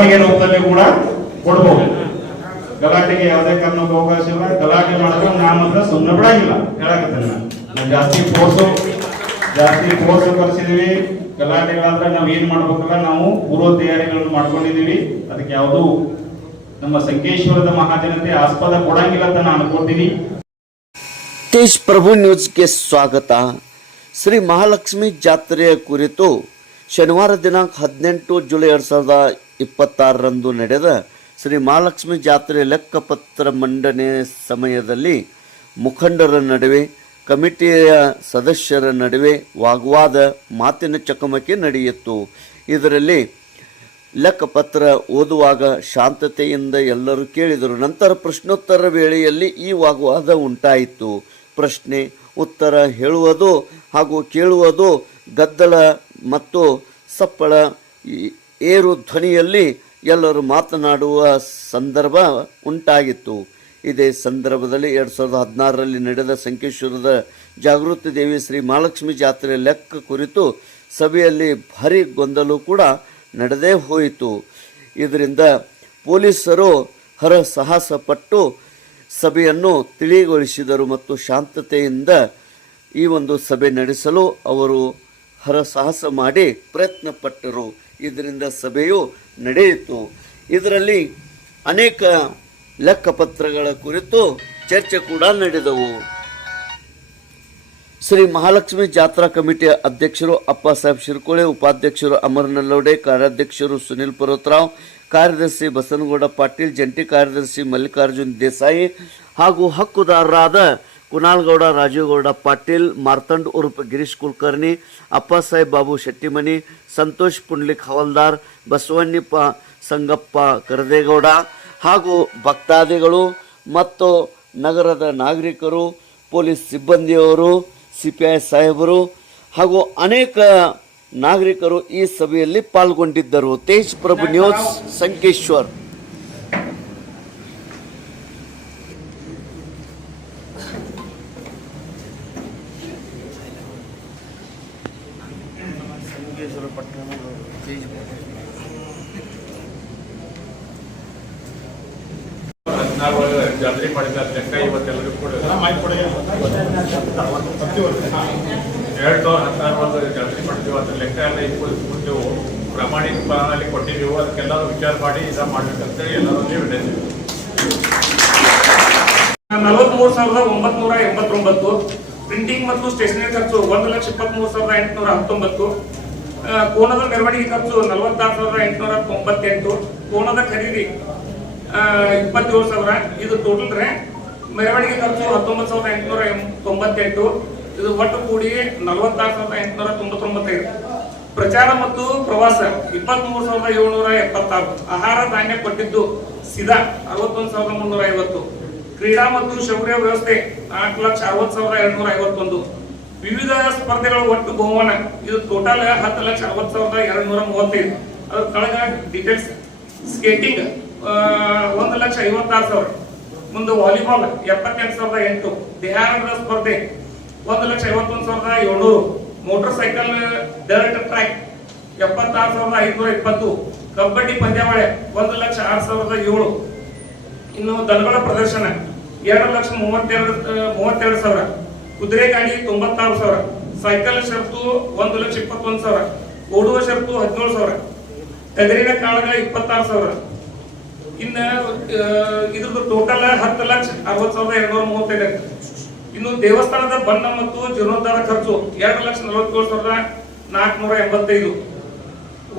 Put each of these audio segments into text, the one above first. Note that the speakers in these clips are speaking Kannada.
ಮೆರವಣಿಗೆ ರೂಪದಲ್ಲಿ ಕೂಡ ಕೊಡ್ಬೋದು. ಗಲಾಟೆಗೆ ಯಾವುದೇ ಕಾರಣಕ್ಕೂ ಅವಕಾಶ ಇಲ್ಲ. ಗಲಾಟೆ ಮಾಡಿದ್ರೆ ನಾ ಮಾತ್ರ ಸುಮ್ಮನೆ ಬಿಡಂಗಿಲ್ಲ. ಹೇಳಕತ್ತೇನೆ ನಾನು ಜಾಸ್ತಿ ಫೋರ್ಸ್ ಬರ್ಸಿದೀವಿ. ಗಲಾಟೆಗಳಾದ್ರೆ ನಾವ್ ಏನ್ ಮಾಡ್ಬೇಕಲ್ಲ, ನಾವು ಪೂರ್ವ ತಯಾರಿಗಳನ್ನು ಮಾಡ್ಕೊಂಡಿದೀವಿ. ಅದಕ್ಕೆ ಯಾವುದು ನಮ್ಮ ಸಂಕೇಶ್ವರದ ಮಹಾಜನತೆ ಆಸ್ಪದ ಕೊಡಂಗಿಲ್ಲ ಅಂತ ನಾನು ಅನ್ಕೊತೀನಿ. ತೇಜ್ ಪ್ರಭು ನ್ಯೂಸ್ಗೆ ಸ್ವಾಗತ. ಶ್ರೀ ಮಹಾಲಕ್ಷ್ಮಿ ಜಾತ್ರೆಯ ಕುರಿತು ಶನಿವಾರ ದಿನಾಂಕ 18 ಜುಲೈ 2026ರಂದು ನಡೆದ ಶ್ರೀ ಮಹಾಲಕ್ಷ್ಮಿ ಜಾತ್ರೆ ಲೆಕ್ಕಪತ್ರ ಮಂಡನೆ ಸಮಯದಲ್ಲಿ ಮುಖಂಡರ ನಡುವೆ ಕಮಿಟಿಯ ಸದಸ್ಯರ ನಡುವೆ ವಾಗ್ವಾದ, ಮಾತಿನ ಚಕಮಕಿ ನಡೆಯಿತು. ಇದರಲ್ಲಿ ಲೆಕ್ಕಪತ್ರ ಓದುವಾಗ ಶಾಂತತೆಯಿಂದ ಎಲ್ಲರೂ ಕೇಳಿದರು. ನಂತರ ಪ್ರಶ್ನೋತ್ತರ ವೇಳೆಯಲ್ಲಿ ಈ ವಾಗ್ವಾದ ಉಂಟಾಯಿತು. ಪ್ರಶ್ನೆ ಉತ್ತರ ಹೇಳುವುದು ಹಾಗೂ ಕೇಳುವುದು ಗದ್ದಲ ಮತ್ತು ಸಪ್ಪಳ ಏರು ಧ್ವನಿಯಲ್ಲಿ ಎಲ್ಲರೂ ಮಾತನಾಡುವ ಸಂದರ್ಭ ಉಂಟಾಗಿತ್ತು. ಇದೇ ಸಂದರ್ಭದಲ್ಲಿ 2016ರಲ್ಲಿ ನಡೆದ ಸಂಕೇಶ್ವರದ ಜಾಗೃತಿ ದೇವಿ ಶ್ರೀ ಮಹಾಲಕ್ಷ್ಮಿ ಜಾತ್ರೆ ಲೆಕ್ಕ ಕುರಿತು ಸಭೆಯಲ್ಲಿ ಭಾರಿ ಗೊಂದಲ ಕೂಡ ನಡೆದೇ ಹೋಯಿತು. ಇದರಿಂದ ಪೊಲೀಸರು ಹರಸಾಹಸ ಪಟ್ಟು ಸಭೆಯನ್ನು ತಿಳಿಗೊಳಿಸಿದರು ಮತ್ತು ಶಾಂತತೆಯಿಂದ ಈ ಒಂದು ಸಭೆ ನಡೆಸಲು ಅವರು ಹರಸಾಹಸ ಮಾಡಿ ಪ್ರಯತ್ನ ಪಟ್ಟರು. ಇದರಿಂದ ಸಭೆಯು ನಡೆಯಿತು. ಇದರಲ್ಲಿ ಅನೇಕ ಲೆಕ್ಕಪತ್ರಗಳ ಕುರಿತು ಚರ್ಚೆ ಕೂಡ ನಡೆದವು. ಶ್ರೀ ಮಹಾಲಕ್ಷ್ಮಿ ಜಾತ್ರಾ ಕಮಿಟಿಯ ಅಧ್ಯಕ್ಷರು ಅಪ್ಪ ಸಾಹೇಬ್ ಶಿರ್ಕೋಳೆ, ಉಪಾಧ್ಯಕ್ಷರು ಅಮರ್ ನಲ್ಲೋಡೆ, ಕಾರ್ಯಾಧ್ಯಕ್ಷರು ಸುನಿಲ್ ಪರ್ವತರಾವ್, ಕಾರ್ಯದರ್ಶಿ ಬಸನಗೌಡ ಪಾಟೀಲ್, ಜಂಟಿ ಕಾರ್ಯದರ್ಶಿ ಮಲ್ಲಿಕಾರ್ಜುನ್ ದೇಸಾಯಿ ಹಾಗೂ ಹಕ್ಕುದಾರರಾದ ಕುನಾಲ್ಗೌಡ, ರಾಜೀವ್ಗೌಡ ಪಾಟೀಲ್, ಮಾರ್ತಂಡ್ ಉರ್ಫ್ ಗಿರೀಶ್ ಕುಲಕರ್ಣಿ, ಅಪ್ಪ ಸಾಹೇಬ್ ಬಾಬು ಶೆಟ್ಟಿಮನಿ, ಸಂತೋಷ್ ಪುಂಡ್ಲಿಕ್ ಹವಲ್ದಾರ್, ಬಸವಣ್ಣಪ್ಪ ಸಂಗಪ್ಪ ಕರದೇಗೌಡ ಹಾಗೂ ಭಕ್ತಾದಿಗಳು ಮತ್ತು ನಗರದ ನಾಗರಿಕರು, ಪೊಲೀಸ್ ಸಿಬ್ಬಂದಿಯವರು, CPI ಸಾಹೇಬರು ಹಾಗೂ ಅನೇಕ ನಾಗರಿಕರು ಈ ಸಭೆಯಲ್ಲಿ ಪಾಲ್ಗೊಂಡಿದ್ದರು. ತೇಜ್ ಪ್ರಭು ನ್ಯೂಸ್, ಸಂಕೇಶ್ವರ್. ಜಾತ್ರೆ ಮಾಡಿದ ಲೆಕ್ಕ ಇವತ್ತೆಲ್ಲರಿಗೂ ಕೂಡ 2016 ಜಾತ್ರೆ ಮಾಡಿದ್ದೀವಿ. ಅದ್ರ ಲೆಕ್ಕ ಎಲ್ಲ ಕೊಡ್ತೀವಿ, ಪ್ರಾಮಾಣಿಕ ಪ್ಲಾನಲ್ಲಿ ಕೊಟ್ಟಿದ್ದೀವಿ. ಅದಕ್ಕೆಲ್ಲರೂ ವಿಚಾರ ಮಾಡಿ ಇದ ಮಾಡ್ಬೇಕಂತೇಳಿ ಎಲ್ಲರೂ ವಿನಂತಿ. 43,989 ಪ್ರಿಂಟಿಂಗ್ ಮತ್ತು ಸ್ಟೇಷನರಿ ಖರ್ಚು 1,23,819. ಕೋಣದ ಮೆರವಣಿಗೆ ಖರ್ಚು 46,898. ಕೋಣದ ಖರೀದಿ 27,000. ಇದು ಟೋಟಲ್ ರೇ. ಮೆರವಣಿಗೆ ಖರ್ಚು 19,898. ಇದು ಒಟ್ಟು ಕೂಡಿ 46,899. ಪ್ರಚಾರ ಮತ್ತು ಪ್ರವಾಸ 23,776. ಆಹಾರ ಧಾನ್ಯ ಕೊಟ್ಟಿದ್ದು ಸಿದಾ 61,350. ಕ್ರೀಡಾ ಮತ್ತು ಶೌರ್ಯ ವ್ಯವಸ್ಥೆ 8,60,251. ವಿವಿಧ ಸ್ಪರ್ಧೆಗಳ ಒಟ್ಟು ಬಹುಮಾನ ಇದು ಟೋಟಲ್ 10,60,235. ಅದ್ರ ಕೆಳಗ ಡೀಟೇಲ್ಸ್. ಸ್ಕೇಟಿಂಗ್ 1,56,000. ಮುಂದೆ ವಾಲಿಬಾಲ್ 78,008. ದೇಹಾರದ ಸ್ಪರ್ಧೆ 1,51,700. Motor cycle dirt track 76,520. Kabaddi ಪಂದ್ಯಾವಳಿ 1,06,007. ಇನ್ನು ದನಗಳ ಪ್ರದರ್ಶನ 2,32,000. ಕುದುರೆ ಗಾಡಿ 96,000. ಸೈಕಲ್ ಶರ್ತು 1,21,000. ಓಡುವ ಶರ್ತು 17,000. ಟಗರಿನ ಕಾಳಗ 26,000. ಇನ್ನ ಇದ್ರದ್ದು ಟೋಟಲ್ 10,60,235. ಇನ್ನು ದೇವಸ್ಥಾನದ ಬಣ್ಣ ಮತ್ತು ಜೀರ್ಣೋದ್ಧಾರ ಖರ್ಚು 2,47,485.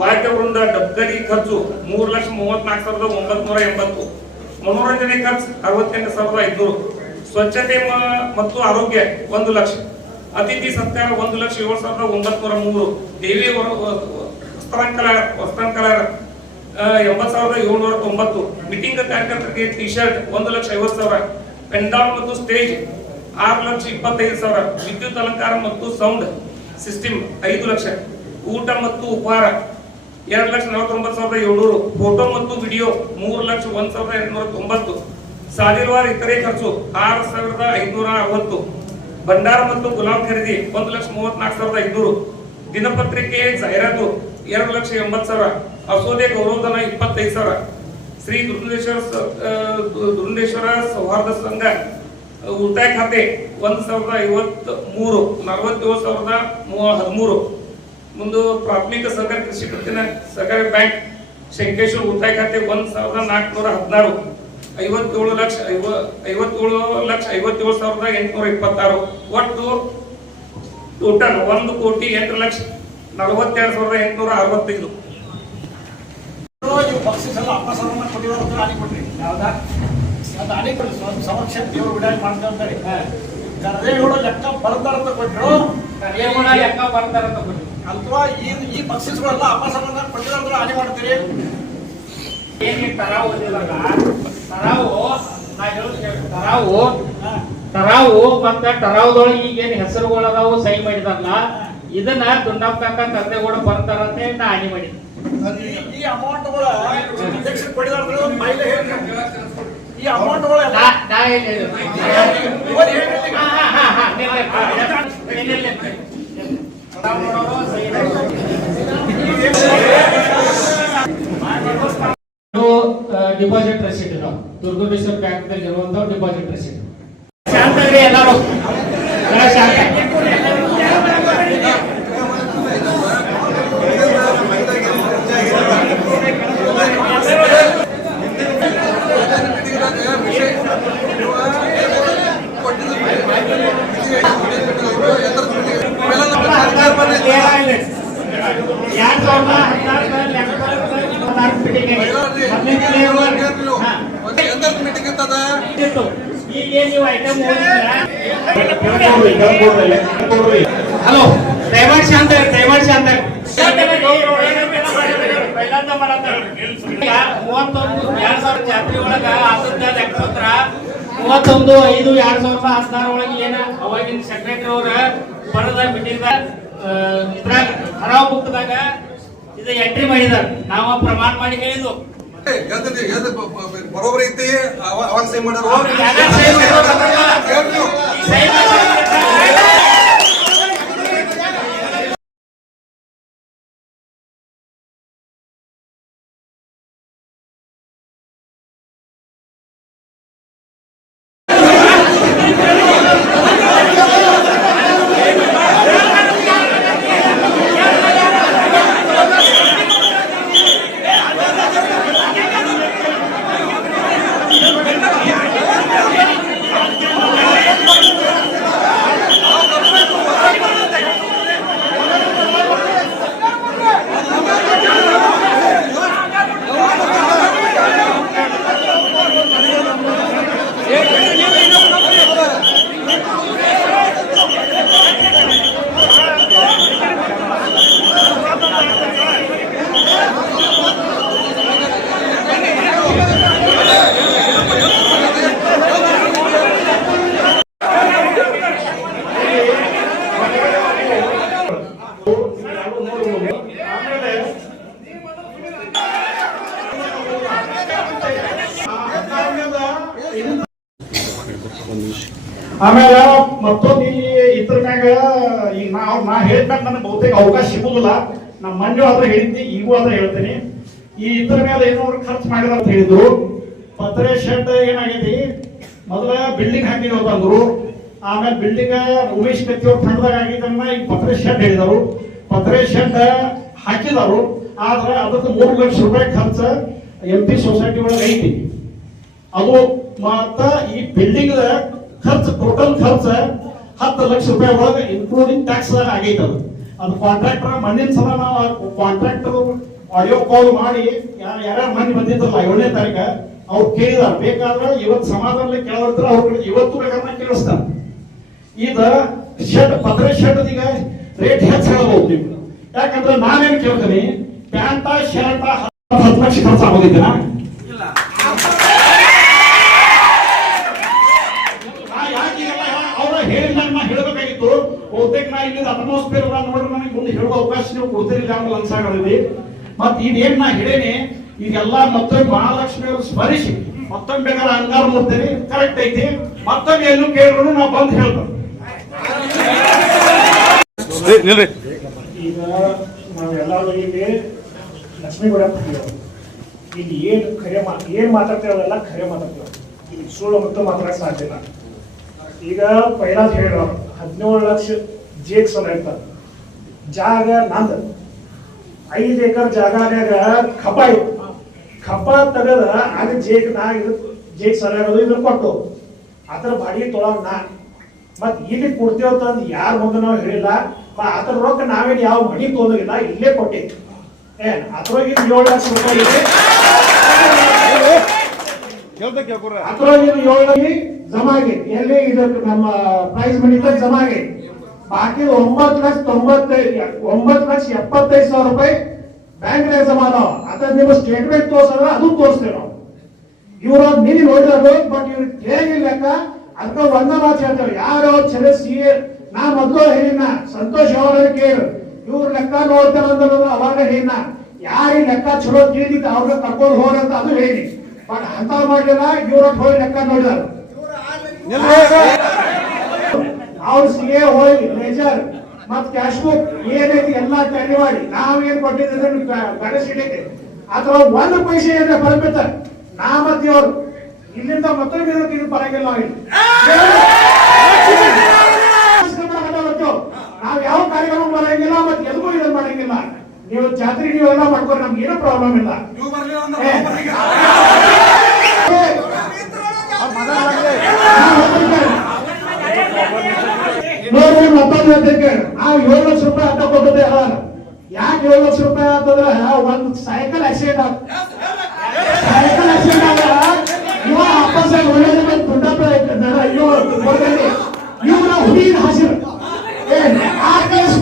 ವಾದ್ಯ ವೃಂದ ಡಬ್ಗರಿ ಖರ್ಚು 3,34,980. ಮನೋರಂಜನೆ ಖರ್ಚು 68,500. ಸ್ವಚ್ಛತೆ ಮತ್ತು ಆರೋಗ್ಯ 1 ಲಕ್ಷ. ಅತಿಥಿ ಸತ್ಕಾರ 1,07,903. ದೇವಿ ವಸ್ತ್ರಾಂಕರ 80,790. ಮೀಟಿಂಗ್ ಕಾರ್ಯಕರ್ತರಿಗೆ ಟಿ ಶರ್ಟ್ 1,50,000. ಪೆಂಡಾಲ್ ಮತ್ತು ಸ್ಟೇಜ್ 6,25,000. ವಿದ್ಯುತ್ ಅಲಂಕಾರ ಮತ್ತು ಸೌಂಡ್ ಸಿಸ್ಟಮ್ 5 ಲಕ್ಷ. ಊಟ ಮತ್ತು ಉಪಹಾರ 2,49,700. ಫೋಟೋ ಮತ್ತು ವಿಡಿಯೋ 3,01,290. ಸಾಲಿಲ್ವಾರ್ ಇತರೆ ಖರ್ಚು 6,560. ಭಂಡಾರ ಮತ್ತು ಗುಲಾಬ್ ಖರೀದಿ 1,34,500. ದಿನಪತ್ರಿಕೆ ಜಾಹೀರಾತು 2,80,000. ಅಸೋದೆ ಗೌರವಧನ 25,000. ಶ್ರೀ ದುರುಂಡೇಶ್ವರ ಸೌಹಾರ್ದ ಸಂಘ ಉಳಿತಾಯ ಖಾತೆ 1,053, 47,013. ಮುಂದೆ ಪ್ರಾಥಮಿಕ ಸಹಕಾರ ಕೃಷಿ ಪತ್ತಿನ ಸಹಕಾರಿ ಬ್ಯಾಂಕ್ ಶಂಕೇಶ್ವರ ಉಳಿತಾಯ ಖಾತೆ 1,416, 57,57,826. ಒಟ್ಟು ಟೋಟಲ್ 1,08,42,865. ಬಕ್ಷಿಸಲ್ಲ ಅಪ್ಪಸರನ್ನ ಕೊಟ್ಟಿರೋದು ಆಣಿ ಕೊಟ್ರಿ ಯಾವ್ದಾ ಅದು ಆಣಿ ಕೊಡಿ ಸಮಕ್ಷ ದೇವರು ವಿಡಾಯ ಮಾಡ್ತಾರೆ ಕರ್ದೇಗೌಡ ಲೆಕ್ಕ ಬರ್ತಾರಂತ ಕೊಟ್ಟರು ಕರ್ದೇಗೌಡ ಲೆಕ್ಕ ಬರ್ತಾರಂತ ಕೊಟ್ಟರು ಅಥವಾ ಈ ಬಕ್ಷಿಸ್ಗಳೆಲ್ಲ ಅಪ್ಪಸರನ್ನ ಕೊಟ್ಟಿರೋದ್ರ ಆಣಿ ಮಾಡ್ತೀರಿ ಏನಿ ತರಾವು ಓದಿದಾಗ ತರಾವು ಮತ್ತ ಟರಾವುದೊಳಗೆ ಈಗೇನು ಹೆಸರುಗಳದಾವು ಸಹಿ ಮಾಡಿದಾರಲ್ಲ ಇದನ್ನ ದುಂಡಪ್ಪ ಕಾಕ ಕರ್ದೇಗೌಡ ಬರ್ತಾರಂತ ನಾ ಆಣಿ ಮಾಡಿದ್ದೆ. ಈ ಅಮೌಂಟ್ಗಳ ಅಧ್ಯಕ್ಷರು ಕೊಟ್ಟಿರೋದ್ರ ಮೈಲೆ ಈ ಅಮೌಂಟ್ಗಳ ನಾ ಏನ್ ಹೇಳಿದೆ ಡಿಪಾಸಿಟ್ ರಸೀಟ್ ಇದಾವ ದುರ್ಗೇಶ್ವರ ಬ್ಯಾಂಕ್ ದಲ್ಲಿ ಇರುವಂತ ಡಿಪಾಸಿಟ್ ರಸೀಟ್. ಶಾಂತ ಎಲ್ಲರೂ ಶಾಂತ. ಹಲೋ ದಯಮಾಡಿ ಶಾಂತ 31/2,000 ಜಾತ್ರೆ ಒಳಗ ಆಸಕ್ತ ಲೆಕ್ಕಪತ್ರ 31/5/2016 ಒಳಗೆ ಏನ ಅವಾಗಿನ ಸೆಕ್ರೆಟರಿ ಅವರ ಬರದ ಮೀಟಿಂಗ್ ಇದ್ರಾಗ ಹರಾವ್ ಬುಕ್ದಾಗ ಇದು ಎಂಟ್ರಿ ಮಾಡಿದಾರ. ನಾವು ಪ್ರಮಾಣ ಮಾಡಿ ಹೇಳಿದ್ವು ಬರೋಬ್ಬರಿ ಐತಿ ಅವಾಗ ಸಹಿ ಮಾಡೋರು ಆಮೇಲೆ ಮತ್ತೊಂದು ಇದ್ರ ಮ್ಯಾಗ ಈಗ ನಾ ಹೇಳಿದ್ಮ್ಯಾಗ ನನಗೆ ಬಹುತೇಕ ಅವಕಾಶ ಸಿಗುದಿಲ್ಲ. ನಮ್ಮ ಮಂಜು ಆದ್ರೆ ಹೇಳಿದ್ನಿ, ಈಗೂ ಆದ್ರೆ ಹೇಳ್ತೀನಿ. ಈ ಇದ್ರ ಮೇಲೆ ಏನೋ ಖರ್ಚು ಮಾಡಿದ ಅಂತ ಹೇಳಿದ್ರು. ಪತ್ರೆ ಶೆಡ್ ಏನಾಗೈತಿ, ಮೊದಲ ಬಿಲ್ಡಿಂಗ್ ಹಾಕಿದ್ರು ಅಂದ್ರು. ಆಮೇಲೆ ಬಿಲ್ಡಿಂಗ್ ಉಮೇಶ್ ಕತ್ತಿ ಅವ್ರ ಫಂಡ್ದಾಗ ಆಗಿದ್ದನ್ನ ಈಗ ಪತ್ರೆ ಶೆಡ್ ಹೇಳಿದರು. ಪತ್ರೆ ಶೆಡ್ ಹಾಕಿದರು. ಆದ್ರೆ ಅದಕ್ಕೆ 3 ಲಕ್ಷ ರೂಪಾಯಿ ಖರ್ಚು MP ಸೊಸೈಟಿ ಒಳಗೆ ಐತಿ. ಅದು ಮತ್ತ ಈ ಬಿಲ್ಡಿಂಗ್ ಖರ್ಚು ಟೋಟಲ್ ಖರ್ಚು 10 ಲಕ್ಷ ರೂಪಾಯಿ ಒಳಗೆ ಇನ್ಕ್ಲೂಡಿಂಗ್ ಟ್ಯಾಕ್ಸ್ ಆಗೈತೆ. ಅದು ಕಾಂಟ್ರಾಕ್ಟರ್ ಮಣ್ಣಿನ ಸಲ ನಾವು ಕಾಂಟ್ರಾಕ್ಟರ್ ಆಡಿಯೋ ಕಾಲ್ ಮಾಡಿ ಯಾರ್ಯಾರು ಮನೆ ಬಂದಿದ್ದಲ್ಲ 7ನೇ ತಾರೀಕು ಅವ್ರು ಕೇಳಿದಾರೆ. ಬೇಕಾದ್ರೆ ಇವತ್ತು ಸಮಾಧಾನದಲ್ಲಿ ಕೇಳೋದ್ರ ಅವ್ರು ಇವತ್ತು ಬೇಕಾದ್ರೆ ಕೇಳಿಸ್ತಾರೆ. ಈಗ ಶೆಡ್ ಪತ್ರೆ ಶೆಡ್ ಈಗ ರೇಟ್ ಹೆಚ್ಚು ಹೇಳಬಹುದು ನೀವು. ಯಾಕಂದ್ರೆ ನಾನೇನ್ ಕೇಳ್ತೀನಿ, ಪ್ಯಾಂಟ ಶರ್ಟ 10 ಲಕ್ಷ ಖರ್ಚು ಆಗೋದಿದ್ದೀನ ಹೇಳಬೇಕಾಗಿತ್ತು. ಬಹುತೇಕ ನಾ ಇಲ್ಲಿ ಅಟ್ಮಾಸ್ಫಿಯರ್ ನೋಡ್ರಿ ನನಗೆ ಮುಂದೆ ಹೇಳುವ ಅವಕಾಶ ನೀವು ಕೊಡ್ತಿರಲಿಲ್ಲ ಅಂತ ಅನ್ಸಾಗಲಿದೆ. ಮತ್ ಇದೇನ್ ನಾ ಹೇಳೇನಿ ಈಗೆಲ್ಲ ಮತ್ತೊಮ್ಮೆ ಮಹಾಲಕ್ಷ್ಮಿ ಅವರು ಸ್ಮರಿಸಿ ಮತ್ತೊಮ್ಮೆ ಬೇಕಾದ್ರೆ ಅಂಗಾರ ನೋಡ್ತೇನೆ ಕರೆಕ್ಟ್ ಐತಿ. ಮತ್ತೊಮ್ಮೆ ಎಲ್ಲೂ ಕೇಳಿದ್ರು ನಾವು ಬಂದು ಹೇಳ್ತೇವೆ. ಈಗ ನಾವೆಲ್ಲರೂ ಇಲ್ಲಿ ಲಕ್ಷ್ಮೀಗೌಡ ಇಲ್ಲಿ ಏನು ಏನು ಮಾತಾಡ್ತೇವಲ್ಲ ಖರೆ ಮಾತಾಡ್ತೇವೆ, ಇಲ್ಲಿ ಸುಳ್ಳು ಮತ್ತು ಮಾತಾಡಕ್ಕೆ ಸಾಧ್ಯ ಇಲ್ಲ. ಈಗ ಪೈಲಾ ಹೇಳಿರೋ 17 ಲಕ್ಷ ಜೇಕ್ ಸಲ ಇರ್ತಾರೆ, ಜಾಗ ನಂದು 5 ಎಕರೆ ಜಾಗನ್ಯಾಗ ಕಬ್ಬ ಇತ್ತು, ಕಬ್ಬ ತೆಗದ ಆಗ ಜೇಕ್ ನಾ ಇದು ಜೇಕ್ ಸಲ ಇದನ್ನ ಕೊಟ್ಟು ಅದ್ರ ಬಾಡಿಗೆ ತೊಳಗ್ ನಾ ಮತ್ ಇಲ್ಲಿ ಕೊಡ್ತೇವಂತಂದು ಯಾರ ಮುಂದೆ ನಾವು ಹೇಳಿಲ್ಲ. ಅದ್ರ ರೊಕ್ಕ ನಾವೇನು ಯಾವ ಮನಿ ತೊಗೊಂಡಿಲ್ಲ, ಇಲ್ಲೇ ಕೊಟ್ಟಿತ್ತು. ಅದ್ರೊಳಗಿನ 7 ಲಕ್ಷ ರೂಪಾಯಿ ಅದ್ರೊಳಗಿನ 7 ಲಕ್ಷ ಜಮಾ ಆಗೈತಿ. ಎಲ್ಲಿ ಇದಕ್ಕೆ ನಮ್ಮ ಪ್ರೈಸ್ ಮನಿ ಜಮಾ ಆಗೈತಿ. ಬಾಕಿ 9,75,000 ರೂಪಾಯಿ ಬ್ಯಾಂಕ್ನಾಗ ಜಮಾ ಅದಾವ. ಅದ್ರ ನಿಮ್ಮ ಸ್ಟೇಟ್ಮೆಂಟ್ ತೋರ್ಸಂದ್ರ ಅದು ತೋರಿಸ್ತೇವೆ ನಾವು. ಇವ್ರ ನೀನು ನೋಡಿದ್ರು ಬಟ್ ಇವ್ರಿಗೆ ಕೇಳಿಲ್ಲ ಲೆಕ್ಕ. ಅದಕ್ಕೆ ಒಂದ ಮಾತು ಹೇಳ್ತೇವೆ, ಯಾರೋ ಚಲಿಸಿ ನಾ ಮೊದಲು ಹೇಳಿನ ಸಂತೋಷ್ ಅವರ ಕೇಳಿ ಇವ್ರ ಲೆಕ್ಕ ನೋಡ್ತಾರ ಅವಾಗ ಹೇಳಿನ, ಯಾರಿ ಲೆಕ್ಕ ಚಲೋ ತಿಳಿದಿತ್ತು ಅವ್ರನ್ನ ಕರ್ಕೊಂಡು ಹೋಗ್ರಂತ ಅದು ಹೇಳಿ. ಬಟ್ ಅಂತ ಮಾಡಲಿಲ್ಲ, ಇವ್ರ ಹೋಗಿ ಲೆಕ್ಕ ನೋಡಿದಾರ. ಅವ್ರ ಸಿಎ ಹೋಗಿ ಲೇಜರ್ ಮತ್ ಕ್ಯಾಶ್ ಬುಕ್ ಏನೈತಿ ಎಲ್ಲ ಟ್ಯಾಲಿ ಮಾಡಿ ನಾವೇನ್ ಕೊಟ್ಟಿದ್ರೆ ಗಣೇಶ್ ಹಿಡಿತೆ ಅಥವಾ 1 ಪೈಸೆ ಏನಾರ ಬರ್ಬೇಕ ನಾ ಮತ್ತೆ ಇವ್ರು ಇಲ್ಲಿಂದ ಮತ್ತೊಂದು ಇದು ಬರಂಗಿಲ್ಲ. ನಾವ್ ಯಾವ ಕಾರ್ಯಕ್ರಮ ಬರಂಗಿಲ್ಲ, ಮತ್ತೆ ಎಲ್ಗೂ ಇದನ್ನ ಮಾಡಂಗಿಲ್ಲ. ನೀವು ಜಾತ್ರೆ ನೀವೆಲ್ಲ ಮಾಡ್ಕೊಂಡು ನಮ್ಗೆ ಏನೂ ಪ್ರಾಬ್ಲಮ್ ಇಲ್ಲ. ನೋಡ್ರಿ ಮತ್ತೊಂದು ಹೇಳ್ತೇನೆ, ನಾವು 7 ಲಕ್ಷ ರೂಪಾಯಿ ಅಡ್ಡ ಕೊಟ್ಟದೆ ಅಲ್ಲ. ಯಾಕೆ 7 ಲಕ್ಷ ರೂಪಾಯಿ ಅಂತಂದ್ರೆ ಒಂದು ಸೈಕಲ್ ಆಕ್ಸಿಡೆಂಟ್ ಆಗ ಇವ ಅಪ್ಪಸ ಒಳ್ಳೆಯ ಪುಂಡಪ್ಪ ಇವ್ರ ಹುಡುಗಿನ ಹಾಸಿರು ಆ ಕೇಸ್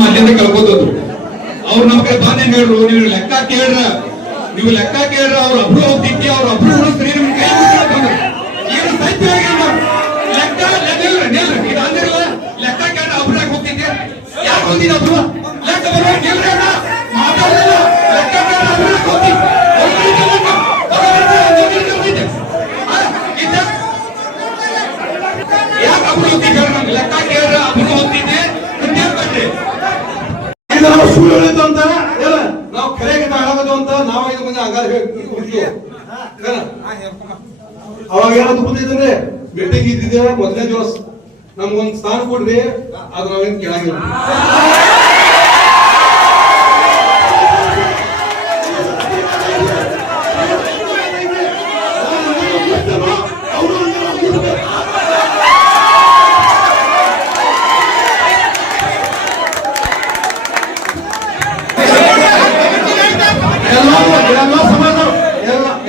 ಮಧ್ಯದ ಕಳ್ಕೋತದ್ರು. ಅವ್ರು ನಮ್ ಕಡೆ ಬಂದ ಹೇಳ್ರು, ನೀವು ಲೆಕ್ಕ ಕೇಳ್ರ ಅವ್ರ ಒಬ್ರು ಹೋಗ್ತಿದ್ದಿ, ಅವ್ರ ಒಬ್ರು ಉಳಿಸ್ರಿ, ನಿಮ್ ಕೈ ಏನು ಸತ್ಯ ಆಗಿಲ್ಲ. ಲೆಕ್ಕ ಇದು ಅಂದಿರಲ್ಲ, ಲೆಕ್ಕ ಕೇಳ್ರ ಒಬ್ರಾಗ ಹೋಗ್ತಿದ್ದೆ, ಯಾಕೆ ಹೋಗಿದ್ದ ಒಬ್ರು ಲೆಕ್ಕ ಬರುವ ಕೇಳ್ರ ಮಾತಾಡಲಿಲ್ಲ. ಲೆಕ್ಕ ಕೇಳ್ರ ಒಬ್ರಾಗ ಹೋಗ್ತಿದ್ದೆ ಯಾಕೆ ಒಬ್ರು ಹೋಗ್ತಿದ್ದೆ, ಲೆಕ್ಕ ಕೇಳ್ರ ಒಬ್ರು ಹೋಗ್ತಿದ್ದೆ ಸುಳ್ಳು ಹೇಳಿದ್ದು ಅಂತ ನಾವು ಕರೆಗೆ ಆಗೋದು ಅಂತ ನಾವು 5 ಮಂದಿ ಹಂಗಾರ ಅವಾಗ ಏನಾದ್ರು ಬಂದಿದ್ರೆ ಮೀಟಿಂಗ್ ಇದ್ದಿದೆ ಮೊದಲನೇ ದಿವಸ ನಮ್ಗೊಂದು ಸ್ಥಾನ ಕೊಡ್ರಿ, ಅದ್ ನಾವೇನ್ ಕೇಳಂಗಿಲ್ಲ.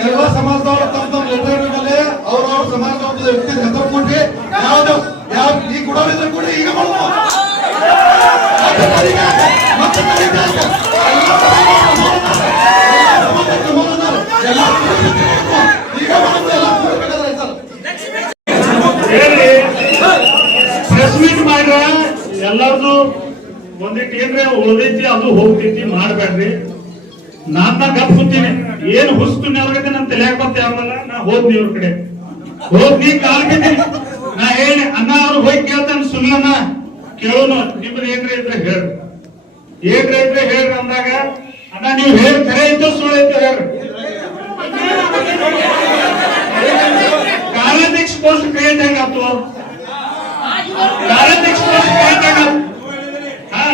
ಎಲ್ಲ ಸಮಾಜದವರು ತಮ್ಮ ಲೆಟರ್ ಮೇಲೆ ಅವ್ರವ್ರ ಸಮಾಜದ ವ್ಯಕ್ತಿ ಹೆಸರು ಕೊಟ್ರಿ ಯಾವ್ದು ಈ ಕೊಡೋರಿದ್ರೆ ಕೂಡ ಈಗ ಪ್ರೆಸ್ ಮೀಟ್ ಮಾಡ್ರ ಎಲ್ಲಾರ್ದು ಒಂದಿಟ್ಟು ಏನ್ರೆ ಉಳ್ದೈತಿ ಅದು ಹೋಗ್ತೈತಿ ಮಾಡ್ಬೇಡ್ರಿ. ನಾನ್ ಗಪ್ ಕೂತೀನಿ, ಏನ್ ಹುಸ್ತೀನಿ ಅವ್ರಿಗೆ ನನ್ ತಲೆಯಾಗ ಬರ್ತ ಯಾವಲ್ಲ. ನಾ ಹೋದ್ನಿ ಅವ್ರ ಕಡೆ ಹೋದ್ನಿ ಕಾಲ್ ಬಿದ್ದೀನಿ. ನಾ ಹೇಳಿ ಅಣ್ಣ ಅವ್ರು ಹೋಗಿ ಕೇಳ್ತಾನೆ, ಸುಳ್ಳನ ಕೇಳೋನು ನಿಮ್ದು ಏನ್ರೆ ಇದ್ರೆ ಹೇಳ್ರಿ ಅಂದಾಗ, ಅಣ್ಣ ನೀವು ಹೇಳಿ ಕರೆ ಇದ್ದು ಸುಳ್ಳು ಇದ್ದು ಹೇಳ್ರಿ. ಕಾರ್ಯಾಧ್ಯಕ್ಷ ಪೋಸ್ಟ್ ಕ್ರಿಯೇಟ್ ಹೆಂಗಾತು, ಕಾರ್ಯಾಧ್ಯಕ್ಷ ಪೋಸ್ಟ್ ಕ್ರಿಯೇಟ್ ಹೆಂಗಾತು?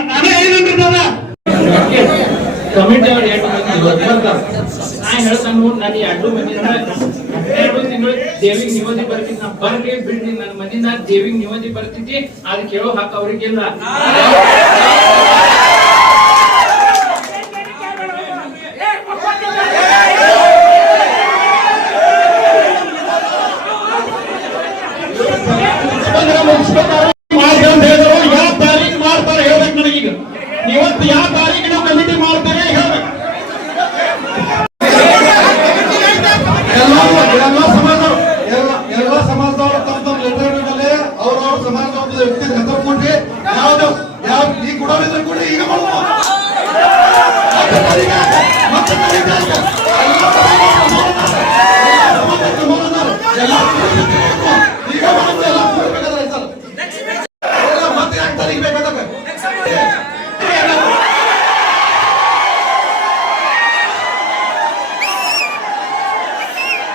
ನಾನೇ ಏನಂದ್ರೆ ಕಮಿಟಿ ಅವ್ರು 8 ಮಂದಿ ಬರ್ತಾರೆ. ನಾ ಹೇಳ್ತಾನೆ ನೋಡಿ, ನಾನು 2 ಮಂದಿ 12 ತಿಂಗಳು ದೇವಿಗೆ ನಿವದಿ ಬರ್ತಿದ್ದೆ. ನಾ ಬರ್ಲಿ ಬಿಡ್ರಿ, ನನ್ನ ಮನೆಯಿಂದ ದೇವಿಗೆ ನಿವದಿ ಬರ್ತಿದ್ದಿ, ಅದು ಕೇಳೋ ಹಕ್ಕ ಅವ್ರಿಗಿಲ್ಲ. ಯಾವ ತಾರೀಕು ಮಾಡ್ತಾರೆ ಹೇಳ್ಬೇಕು ನನಗೀಗ. ಇವತ್ತು ಯಾವ ತಾರೀಕಿನ ಕಮಿಟಿ ಮಾಡ್ತಾರೆ ಹೇಳ್ಬೇಕು. ಎಲ್ಲ ಸಮಾಜದವರು ತಮ್ಮ ಲೆಟರ್ ಮೇಲೆ ಅವ್ರವ್ರ ಸಮಾಜದ ವ್ಯಕ್ತಿ ಹೆಸರು ಕೊಟ್ರಿ ಯಾವ್ದು ಈ ಕೊಡೋರಿದ್ರೆ ಕೂಡ ಈಗ ಮತ್ತೆ ಎಲ್ಲ